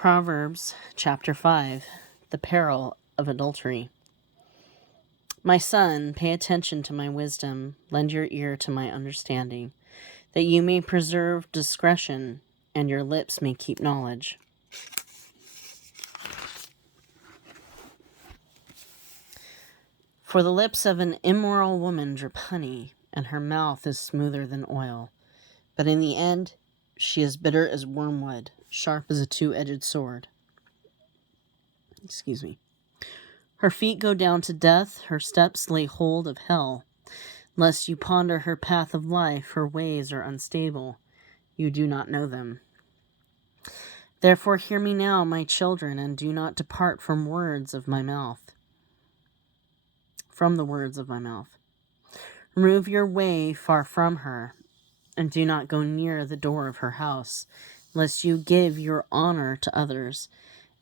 Proverbs Chapter 5, the peril of adultery. My son, pay attention to my wisdom, lend your ear to my understanding, that you may preserve discretion, and your lips may keep knowledge. For the lips of an immoral woman drip honey, and her mouth is smoother than oil. But in the end, she is bitter as wormwood, sharp as a two-edged sword. Her feet go down to death, her steps lay hold of hell. Lest you ponder her path of life, her ways are unstable. You do not know them. Therefore hear me now, my children, and do not depart from the words of my mouth. Remove your way far from her, and do not go near the door of her house, lest you give your honor to others,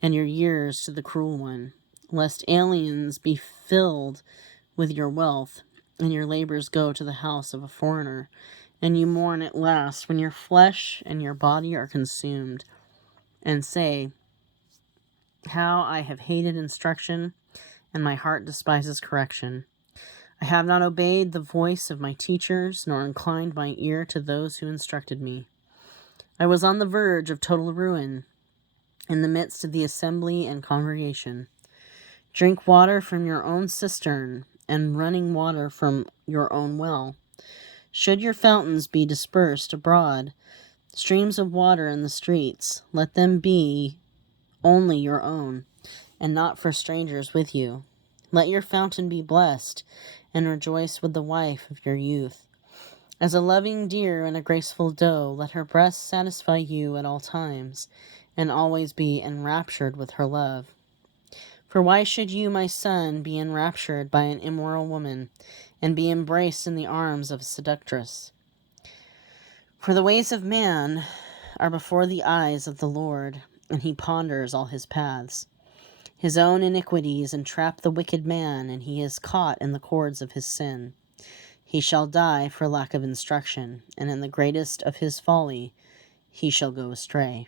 and your years to the cruel one, lest aliens be filled with your wealth, and your labors go to the house of a foreigner, and you mourn at last when your flesh and your body are consumed, and say, how I have hated instruction, and my heart despises correction. I have not obeyed the voice of my teachers, nor inclined my ear to those who instructed me. I was on the verge of total ruin, in the midst of the assembly and congregation. Drink water from your own cistern, and running water from your own well. Should your fountains be dispersed abroad, streams of water in the streets, let them be only your own, and not for strangers with you. Let your fountain be blessed, and rejoice with the wife of your youth. As a loving deer and a graceful doe, let her breast satisfy you at all times, and always be enraptured with her love. For why should you, my son, be enraptured by an immoral woman, and be embraced in the arms of a seductress? For the ways of man are before the eyes of the Lord, and he ponders all his paths. His own iniquities entrap the wicked man, and he is caught in the cords of his sin. He shall die for lack of instruction, and in the greatest of his folly he shall go astray.